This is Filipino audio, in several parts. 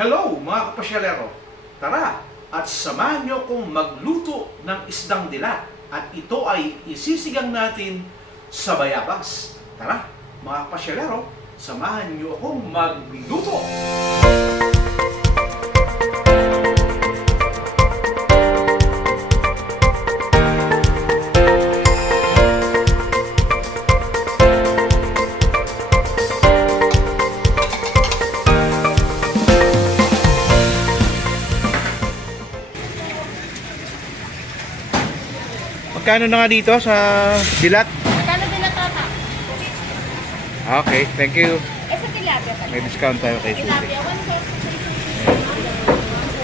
Hello mga kapasyalero! Tara at samahan niyo kong magluto ng isdang dilat at ito ay isisigang natin sa bayabas. Tara mga kapasyalero, samahan niyo akong magluto! Magkano na nga dito sa dilat? Magkano din na tata? Okay, thank you. Sa tilapia pala. May discount tayo kay Susie. Tilapia, 1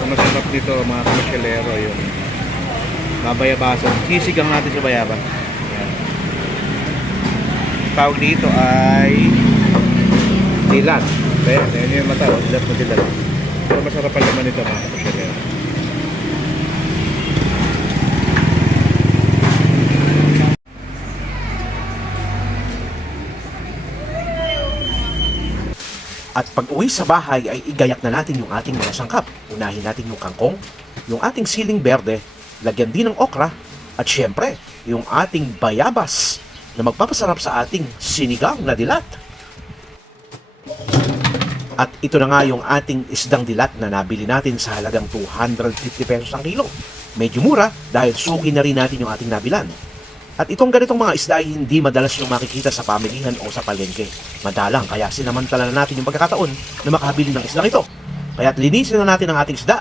Ang masarap dito mga kasyalero yung babayabasan. Sisigang natin sa bayabas. Yan. Tawag dito ay dilat. Ayan, yan yung matawag. Dilat na dilat. Pero masarap pa naman ito mga kasyalero. At pag uwi sa bahay ay igayak na natin yung ating mga sangkap. Unahin natin yung kangkong, yung ating siling berde, lagyan din ng okra, at syempre, yung ating bayabas na magpapasarap sa ating sinigang na dilat. At ito na nga yung ating isdang dilat na nabili natin sa halagang 250 pesos ang kilo. Medyo mura dahil suki na rin natin yung ating nabilan. At itong ganitong mga isda ay hindi madalas yung makikita sa pamilihan o sa palengke. Madalang, kaya sinamantala na natin yung pagkakataon na makabili ng isdang ito. Kaya't linisin na natin ang ating isda.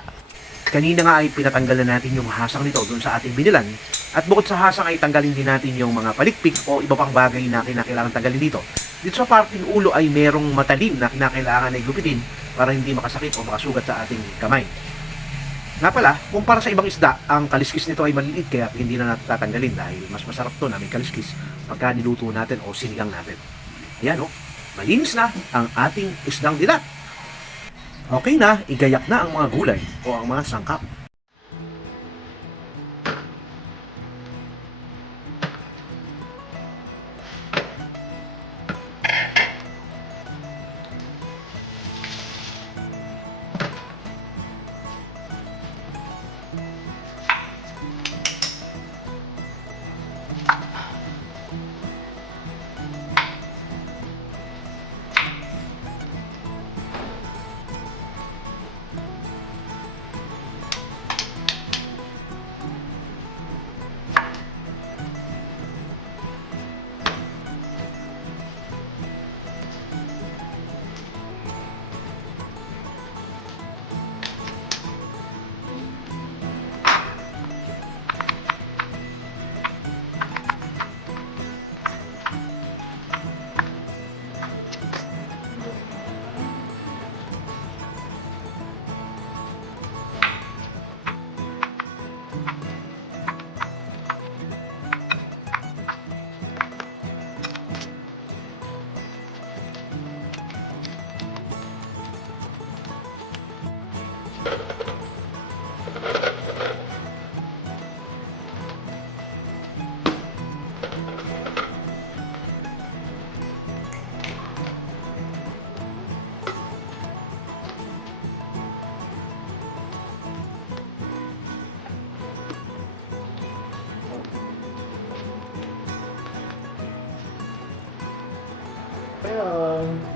Kanina nga ay pinatanggal na natin yung hasang nito dun sa ating binilan. At bukod sa hasang ay tanggalin din natin yung mga palikpik o iba pang bagay na kinakailangan tanggalin dito. Dito sa parting ulo ay merong matalim na kinakailangan ay gupitin para hindi makasakit o makasugat sa ating kamay. Nga pala, kumpara sa ibang isda, ang kaliskis nito ay maliliit kaya hindi na natin tatanggalin dahil mas masarap to na may kaliskis pagka niluto natin o sinigang natin. Ayan o, malinis na ang ating isdang dilat. Okay na, igayak na ang mga gulay o ang mga sangkap. Ayan.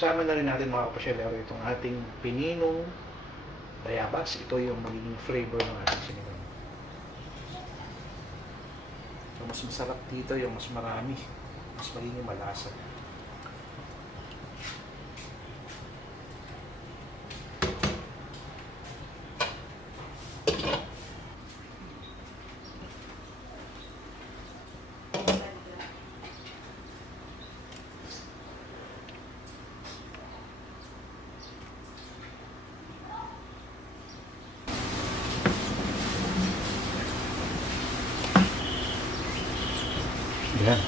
Isama na rin natin mga kapasyalero itong ating pininong bayabas. Ito yung magiging flavor ng ating sinigang. So, mas masarap dito yung mas marami. Mas magiging malasa. Yan.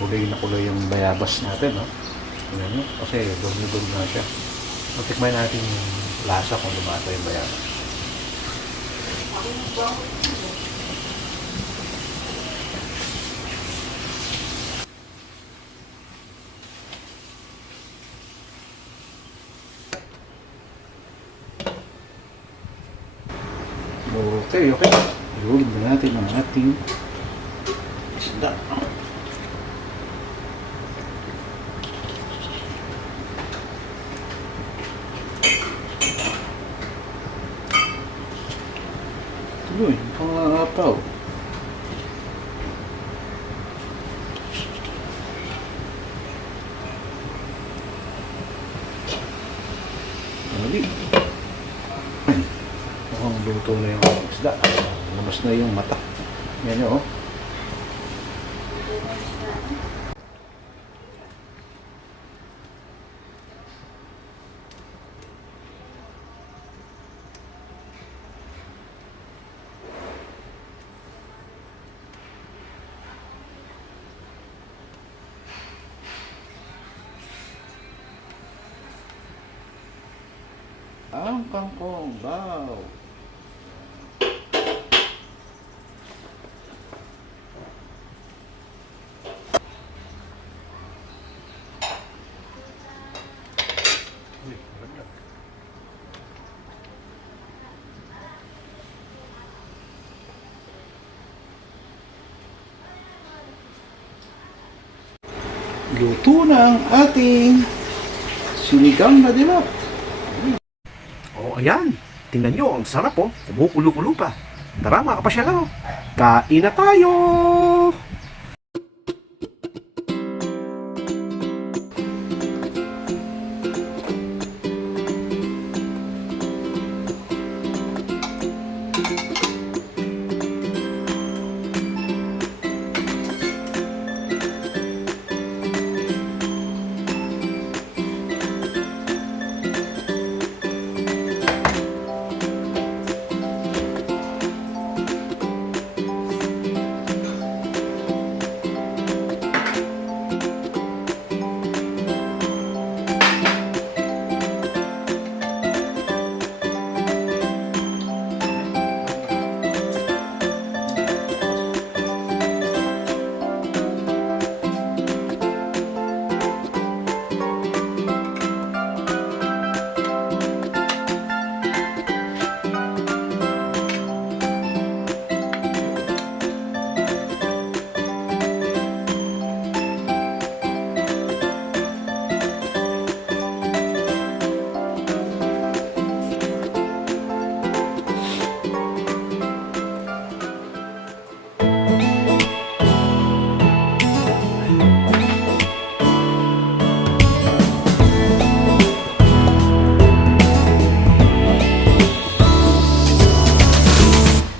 Kulay na kulay yung bayabas natin, no? Tingnan nyo. Kasi dumi-dumi na siya. Matikman natin yung lasa kung lumata yung bayabas. Okay, okay. Ihulog na natin ang ating isda. Tuloy, pangangapaw. Dali. Mukhang luto na yung isda. Labas na yung mata. Yan yun, oh. Ang kangkong, wow! Uy, maganda. Luto na ang ating sinigang na dilat. Oh, ayan. Tingnan nyo, ang sarap oh. Kumukulo-kulo pa. Tara mga kapasyal, oh. Kain na tayo!